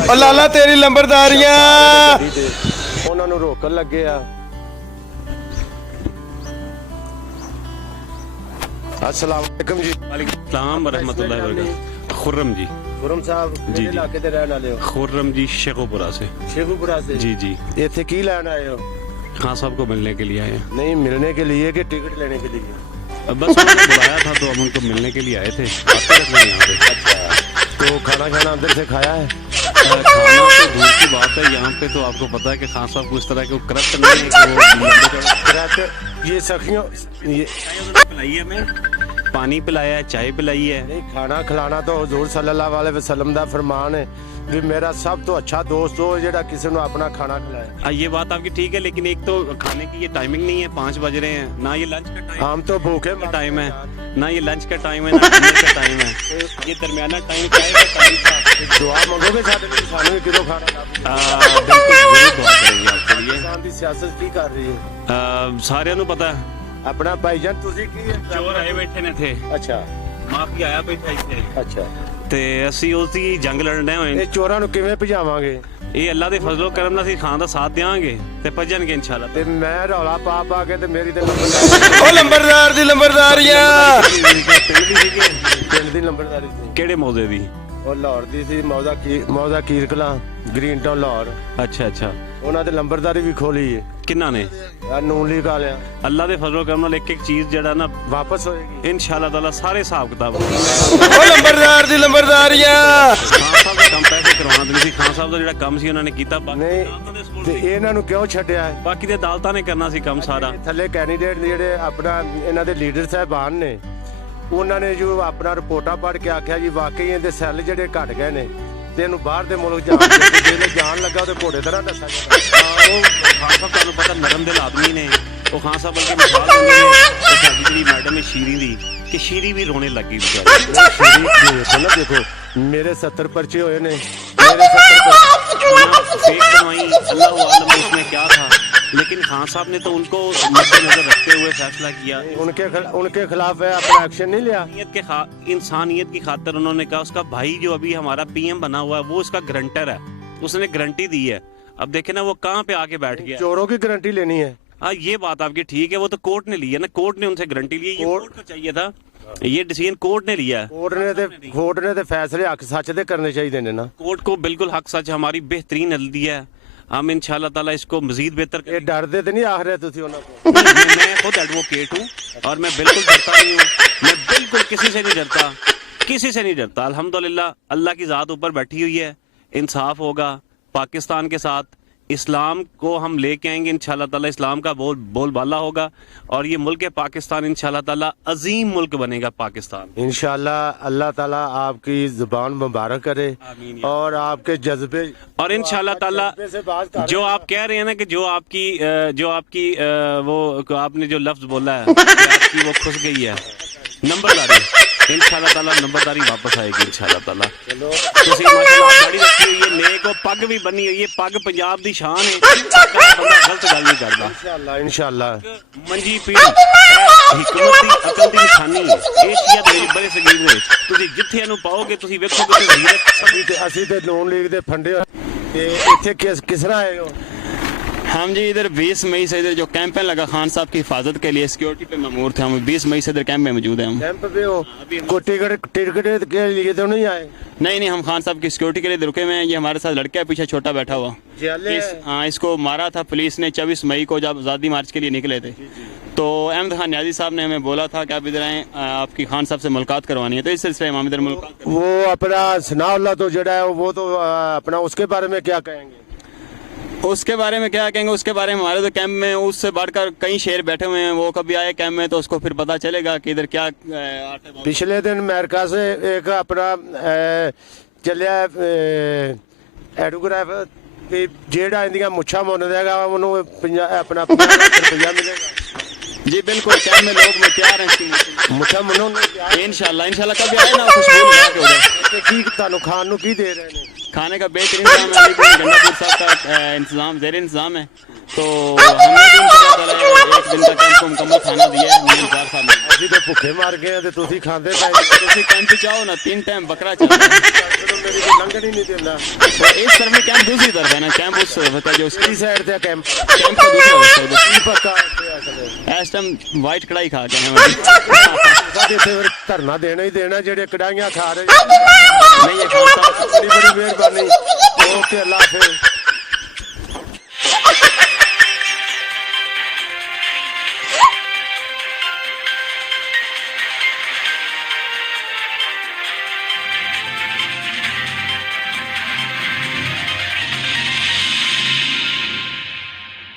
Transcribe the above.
ਉਹ ਲਾਲਾ ਤੇਰੀ ਲੰਬਰਦਾਰੀਆਂ ਉਹਨਾਂ ਨੂੰ ਰੋਕਣ ਲੱਗੇ ਆ। अस्सलाम वालेकुम जी। वालेकुम सलाम रहमतुल्लाहि व बरकातहू। खुर्रम जी। खुर्रम साहब जी, किहड़े इलाके दे रहने वाले हो? खुर्रम जी शेखोपुरा से। शेखुपुरा से जी जी। इत्थे की लेने आए हो? खान साहब को मिलने के लिए आए हैं। नहीं मिलने के लिए कि टिकट लेने के लिए? बस उन्होंने बुलाया था तो हम उनको मिलने के लिए आए थे। आते रहते हैं यहाँ पे। अच्छा, तो खाना खाना अंदर से खाया है? खाना तो दूर की बात है, यहाँ पे तो आपको पता है कि खान साहब को इस तरह के करप्ट नहीं है कि वो करप्ट ये सखियों ये पिलाई है, हमें पानी पिलाया है, चाय पिलाई है। नहीं खाना खिलाना तो हुजूर सल्लल्लाहु अलैहि वसल्लम दा फरमान है भी मेरा सब तो अच्छा दोस्त हो जेड़ा किसी को अपना खाना खिलाए। ये बात आपकी ठीक है, लेकिन एक तो खाने की ये टाइमिंग नहीं है, 5 बज रहे हैं, ना ये लंच का टाइम, हम तो भूखे का टाइम है, ना ये लंच का टाइम है, ना डिनर का टाइम है, ये दरमियाना टाइम चाय का टाइम था। दुआ मांगोगे सानू भी किलो खाना बिल्कुल जरूर दुआ करेंगे आपके लिए। इंसान दी सियासत की कर रही है ਸਾਰਿਆਂ ਨੂੰ ਪਤਾ ਹੈ। अपना भाईजान ਤੁਸੀਂ ਕੀ ਚੋਰ ਆਏ ਬੈਠੇ ਨੇ ਇੱਥੇ, अच्छा ਮਾਫੀ ਆਇਆ ਬੈਠਾ ਇੱਥੇ, अच्छा ਤੇ ਅਸੀਂ ਉਸ ਦੀ ਜੰਗ ਲੜਨੇ ਹੋਏ। ਇਹ ਚੋਰਾਂ ਨੂੰ ਕਿਵੇਂ ਭਜਾਵਾਂਗੇ? ਇਹ ਅੱਲਾ ਦੇ ਫਜ਼ਲੋ ਕਰਮ ਨਾਲ ਅਸੀਂ ਖਾਨ ਦਾ ਸਾਥ ਦੇਵਾਂਗੇ ਤੇ ਭੱਜਣਗੇ ਇਨਸ਼ਾਅੱਲਾ। ਤੇ ਮੈਂ ਰੌਲਾ ਪਾ ਪਾ ਕੇ ਤੇ ਮੇਰੀ ਤੇ ਉਹ ਲੰਬਰਦਾਰ ਦੀ ਲੰਬਰਦਾਰੀਆਂ ਪਿੰਡ ਦੀ ਨੰਬਰਦਾਰੀ ਸੀ। ਕਿਹੜੇ ਮੌਜ਼ੇ ਦੀ? ਉਹ ਲਾਹੌਰ ਦੀ ਸੀ, ਮੌਜ਼ਾ ਕੀਰ ਕਲਾਂ, ਗ੍ਰੀਨ ਟਾਊਨ ਲਾਹੌਰ। ਅੱਛਾ ਅੱਛਾ। ਉਹਨਾਂ ਦੇ ਲੰਬਰਦਾਰੀ ਵੀ ਖੋਲੀ ਹੈ। ਕਿੰਨਾ ਨੇ? ਨੂਨ ਲੀਗ ਵਾਲਿਆਂ। ਅੱਲਾ ਦੇ ਫਜ਼ਲੋ ਕਰਮ ਨਾਲ ਇੱਕ ਇੱਕ ਚੀਜ਼ ਜਿਹੜਾ ਨਾ ਵਾਪਸ ਹੋਏਗੀ ਇਨਸ਼ਾਅੱਲਾ ਤਾਲਾ, ਸਾਰੇ ਹਿਸਾਬ ਕਿਤਾਬ। ਉਹ ਲੰਬਰਦਾਰ ਦੀ ਲੰਬਰਦਾਰੀਆਂ ਖਾਨ ਸਾਹਿਬ ਦਾ ਕੰਮ ਪੈਸੇ ਕਰਵਾਉਣਾ ਦਿੰਦੇ ਸੀ, ਖਾਨ ਸਾਹਿਬ ਦਾ ਜਿਹੜਾ ਕੰਮ ਸੀ ਉਹਨਾਂ ਨੇ ਕੀਤਾ। ਨਹੀਂ ਤੇ ਇਹਨਾਂ ਨੂੰ ਕਿਉਂ ਛੱਡਿਆ ਹੈ? ਬਾਕੀ ਦੇ ਅਦਾਲਤਾਂ ਨੇ ਕਰਨਾ ਸੀ ਕੰਮ ਸਾਰਾ। ਥੱਲੇ ਕੈਂਡੀਡੇਟ ਜਿਹੜੇ ਆਪਣਾ ਇਹਨਾਂ ਦੇ ਲੀਡਰ ਸਾਹਿਬਾਨ ਨੇ, ਉਹਨਾਂ ਨੇ ਜੋ ਆਪਣਾ ਰਿਪੋਰਟਾਂ ਪੜ੍ਹ ਕੇ ਆਖਿਆ ਜੀ ਵਾਕਈ ਇਹਦੇ ਸੈੱਲ ਜਿਹੜੇ ਘਟ ਗਏ ਨੇ ਤੇ ਇਹਨੂੰ ਬਾਹਰ ਦੇ ਮੁਲਕ ਜਿਹੜੇ ਜਾਣ ਲੱਗਾ ਉਹਦੇ ਘੋੜੇ ਤਰ੍ਹਾਂ ਦੱਸਿਆ ਜਾਂਦਾ। ਉਹ ਖਾਨ ਸਾਹਿਬ ਤੁਹਾਨੂੰ ਪਤਾ ਨਰਮ ਦਿਲ ਆਦਮੀ ਨੇ, ਉਹ ਖਾਨ ਸਾਹਿਬ ਬਲਕਿ ਮਿਸਾਲ ਦਿੰਦੇ ਨੇ। ਉਹ ਸਾਡੀ ਜਿਹੜੀ ਮੈਡਮ ਹੈ ਸ਼ੀਰੀ ਦੀ, ਕਿ ਸ਼ੀਰੀ ਵੀ ਰੋਣੇ ਲੱਗੀ ਵਿਚਾਰੀ। देखो मेरे 70 पर्चे हुए ने, मेरे 70 फेक बनवाई, अल्लाह आलम उसमें क्या था, लेकिन खान साहब ने तो उनको मद्देनजर रखते हुए फैसला किया। उनके खिलाफ है अपना एक्शन नहीं लिया। इंसानियत की खातिर उन्होंने कहा उसका भाई जो अभी हमारा पीएम बना हुआ है वो इसका गारंटर है, उसने गारंटी दी है। अब देखे ना वो कहाँ पे आके बैठ गया। चोरों की गारंटी लेनी है। हाँ ये बात आपकी ठीक है, वो तो कोर्ट ने ली है ना, कोर्ट ने उनसे गारंटी ली है। ये कोर्ट को चाहिए था, ये डिसीजन कोर्ट ने लिया है। कोर्ट ने फैसले हक सच दे करने चाहिए ने ना। कोर्ट को बिल्कुल हक सच हमारी बेहतरीन हल दिया है। हम इंशाल्लाह ताला इसको मजीद बेहतर ये डरते तो नहीं आख रहे तुसी उन्हां को? मैं खुद एडवोकेट हूँ और मैं बिल्कुल डरता नहीं हूँ, मैं बिल्कुल किसी से नहीं डरता, किसी से नहीं डरता। अल्हम्दुलिल्लाह अल्लाह की ज़ात ऊपर बैठी हुई है, इंसाफ होगा पाकिस्तान के साथ। इस्लाम को हम लेके आएंगे इंशाल्लाह ताला, इस्लाम का बोलबाला होगा और ये मुल्क पाकिस्तान इंशाल्लाह ताला अजीम मुल्क बनेगा पाकिस्तान इंशाल्लाह। अल्लाह ताला आपकी जुबान मुबारक करे और आपके जज्बे, और इंशाल्लाह ताला जो आप कह रहे हैं ना कि जो आपकी वो आपने जो लफ्ज बोला है आपकी वो खुश गई है नंबरदारी, इंशाल्लाह ताला नंबरदारी वापस आएगी इंशाल्लाह ताला। ਤੁਸੀਂ ਮਾਸ਼ਾਅੱਲਾ ਦਾੜੀ ਰੱਖੀ ਹੋਈ ਹੈ, ਨੇਕ ਉਹ ਪੱਗ ਵੀ ਬੰਨੀ ਹੋਈ ਹੈ, ਪੱਗ ਪੰਜਾਬ ਦੀ ਸ਼ਾਨ ਹੈ, ਬੰਦਾ ਗਲਤ ਗੱਲ ਨਹੀਂ ਕਰਦਾ। इंशाल्लाह ਮੰਜੀ ਪੀੜ ਹਕੂਮਤ ਦੀ ਅਕਲ ਦੀ ਨਿਸ਼ਾਨੀ ਹੈ। ਏਸ਼ੀਆ ਦੇ ਬੜੇ ਸਗੀਰ ਦੇ ਵਿੱਚ ਤੁਸੀਂ ਜਿੱਥੇ ਇਹਨੂੰ ਪਾਓਗੇ ਤੁਸੀਂ ਵੇਖੋਗੇ ਕਿ ਜ਼ੀਰਤ। ਅਸੀਂ ਤੇ ਨੂਨ ਲੀਗ ਦੇ ਫੰਡੇ ਤੇ ਇੱਥੇ ਕਿਸ ਤਰ੍ਹਾਂ ਆਏ ਹੋ? हम जी इधर 20 मई से इधर जो कैंप है लगा खान साहब की हिफाजत के लिए सिक्योरिटी पे ममूर थे। हम 20 मई से इधर कैंप में मौजूद हैं। हम कैंप पे हो? कोई टिकट के लिए तो नहीं आए? नहीं हम खान साहब की सिक्योरिटी के लिए रुके हुए हैं। ये हमारे साथ लड़का है पीछे छोटा बैठा हुआ, हाँ इसको मारा था पुलिस ने 24 मई को जब आज़ादी मार्च के लिए निकले थे। तो अहमद खान न्याजी साहब ने हमें बोला था कि आप इधर आएँ, आपकी खान साहब से मुलाकात करवानी है, तो इस सिलसिले में हम इधर मुलाकात। वो अपना सनाउल्लाह तो जड़ा है वो तो अपना उसके बारे में क्या कहेंगे? उसके बारे में क्या कहेंगे, उसके बारे में हमारे तो कैंप में उससे बढ़कर कई शेर बैठे हुए हैं। वो कभी आए कैंप में तो उसको फिर पता चलेगा कि इधर क्या। पिछले दिन अमेरिका से एक अपना चलिया एडोग्राफ जेड़ा इंदियां मुच्छा मुन देगा उन्होंने अपना 50 लाख रुपया मिलेगा। जी बिल्कुल, कैंप में लोग में तैयार हैं मुच्छा मुनो इंशाल्लाह कभी आए ना खुशबू लगा के उधर। की तानु खान नु की दे रहे हैं? खाने का बेहतरीन इंतजाम है, गंडापुर साहब का इंतजाम ज़ेर इंतजाम है। तो हमने भी एक दिन का कैंप को मुकम्मल खाना दिया है मीर साहब ने। ਅਸੀਂ ਤੇ ਭੁੱਖੇ ਮਰ ਗਏ ਤੇ ਤੁਸੀਂ ਖਾਂਦੇ ਪਏ। ਤੁਸੀਂ कैंप चाहो ना 3 टाइम बकरा चल रहा है। ਜਿਹੜੀ ਕੋਈ ਲੰਘਣ ਹੀ ਨਹੀਂ ਦਿੰਦਾ। तो इस तरफ में कैंप दूसरी तरफ है ना, कैंप उस तरफ है जो ਕਿਹੜੀ ਸਾਈਡ ਤੇ ਕੈਂਪ कैंप का दूसरा रास्ता है। ਕੀ ਪੱਕਾ ਇੱਥੇ ਅਸਲ इस टाइम वाइट कढ़ाई खा के हैं ਸਾਡੇ ਇੱਥੇ ਫਿਰ ਧਰਨਾ ਦੇਣਾ ਹੀ ਦੇਣਾ ਜਿਹੜੇ ਕੜਾਈਆਂ ਖਾ ਰਹੇ। नहीं ये खान साहब ਬੜੀ ਬੜੀ ਮਿਹਰਬਾਨੀ। ਓਕੇ ਅੱਲਾ ਹਾਫਿਜ਼।